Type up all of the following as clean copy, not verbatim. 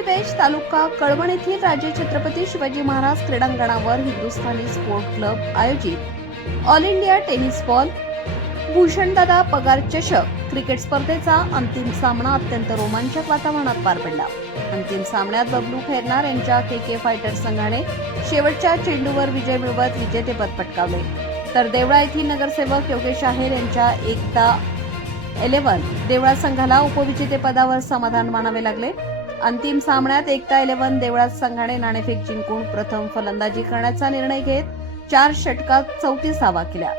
पिंपरी बेश तालुका कळवण येथील राजे छत्रपती शिवाजी महाराज क्रीडांगणावर हिंदुस्थानी स्पोर्ट क्लब आयोजित ऑल इंडिया टेनिस बॉल भूषणदादा पगार चषक क्रिकेट स्पर्धेचा अंतिम सामना अत्यंत रोमांचक वातावरणात पार पडला. अंतिम सामन्यात बबलू खैरनार यांच्या के फायटर संघाने शेवटच्या चेंडूवर विजय मिळवत विजेतेपद पटकावले, तर देवळा येथील नगरसेवक योगेश आहेर यांच्या एकता 11 देवळा संघाला उपविजेतेपदावर समाधान मानावे लागले. अंतिम सामन्यात एकता 11 देवळा संघाने नाणेफेक जिंकून प्रथम फलंदाजी करण्याचा निर्णय घेत 4 षटकात 34 धावा केल्या.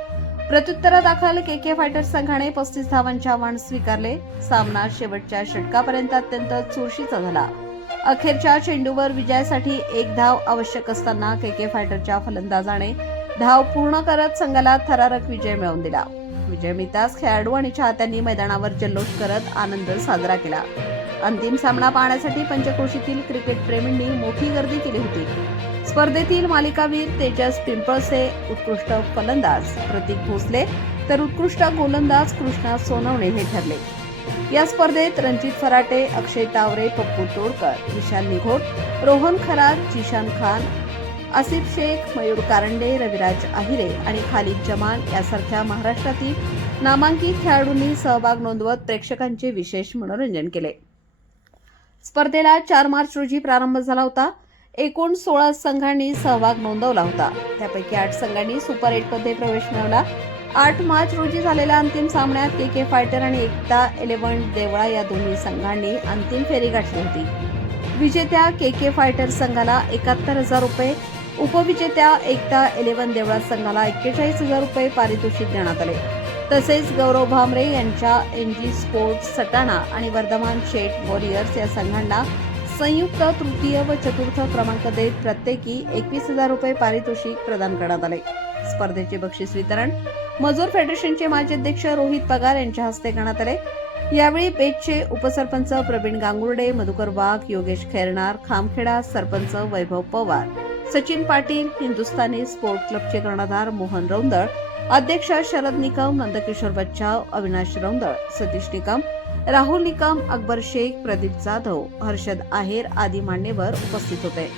प्रत्युत्तरादाखल के फायटर संघाने 35 धावांचे आव्हान स्वीकारले. सामना शेवटच्या षटकापर्यंत अत्यंत चुरशीचा झाला. अखेरच्या चेंडूवर विजयासाठी 1 धाव आवश्यक असताना के फायटरच्या फलंदाजाने धाव पूर्ण करत संघाला थरारक विजय मिळवून दिला. विजय मिळताच खेळाडू आणि चाहत्यांनी मैदानावर जल्लोष करत आनंद साजरा केला. अंतिम सामना पाहण्यासाठी पंचक्रोशीतील क्रिकेट प्रेमींनी मोठी गर्दी केली होती. स्पर्धेतील मालिकावीर तेजस पिंपळसे, उत्कृष्ट फलंदाज प्रतीक भोसले तर उत्कृष्ट गोलंदाज कृष्णा सोनवणे हे ठरले. या स्पर्धेत रणजित फराटे, अक्षय तावरे, पप्पू तोडकर, विशाल निघोट, रोहन खरात, जिशान खान, आसिफ शेख, मयूर कारंडे, रविराज आहिरे आणि खालिद जमाल यासारख्या महाराष्ट्रातील नामांकित खेळाडूंनी सहभाग नोंदवत प्रेक्षकांचे विशेष मनोरंजन केले. स्पर्धेला 4 मार्च रोजी प्रारंभ झाला होता. एकूण 16 संघांनी सहभाग नोंदवला होता. त्यापैकी 8 संघांनी सुपर 8 मध्ये प्रवेश मिळवला. 8 मार्च रोजी झालेल्या अंतिम सामन्यात के फायटर आणि एकता 11 देवळा या दोन्ही संघांनी अंतिम फेरी गाठली होती. विजेत्या के फायटर संघाला 71,000 रुपये, उपविजेत्या एकता 11 देवळा संघाला 41,000 रुपये पारितोषिक देण्यात आले. तसेच गौरव भामरे यांच्या एनजी स्पोर्ट्स सटाणा आणि वर्धमान शेठ वॉरियर्स या संघांना संयुक्त तृतीय व चतुर्थ क्रमांक देत प्रत्येकी 21,000 रुपये पारितोषिक प्रदान करण्यात आले. स्पर्धेचे बक्षीस वितरण मजूर फेडरेशनचे माजी अध्यक्ष रोहित पगार यांच्या हस्ते करण्यात आले. यावेळी बेचचे उपसरपंच प्रवीण गांगुर्डे, मधुकर वाघ, योगेश खैरनार, खामखेडा सरपंच वैभव पवार, सचिन पाटील, हिंदुस्थानी स्पोर्ट क्लबचे कर्णधार मोहन रौंदळ, अध्यक्ष शरद निकम, नंदकिशोर बच्चाव, अविनाश रौंदळ, सतीश निकम, राहुल निकम, अकबर शेख, प्रदीप जाधव, हर्षद आहेर आदी मान्यवर उपस्थित होते.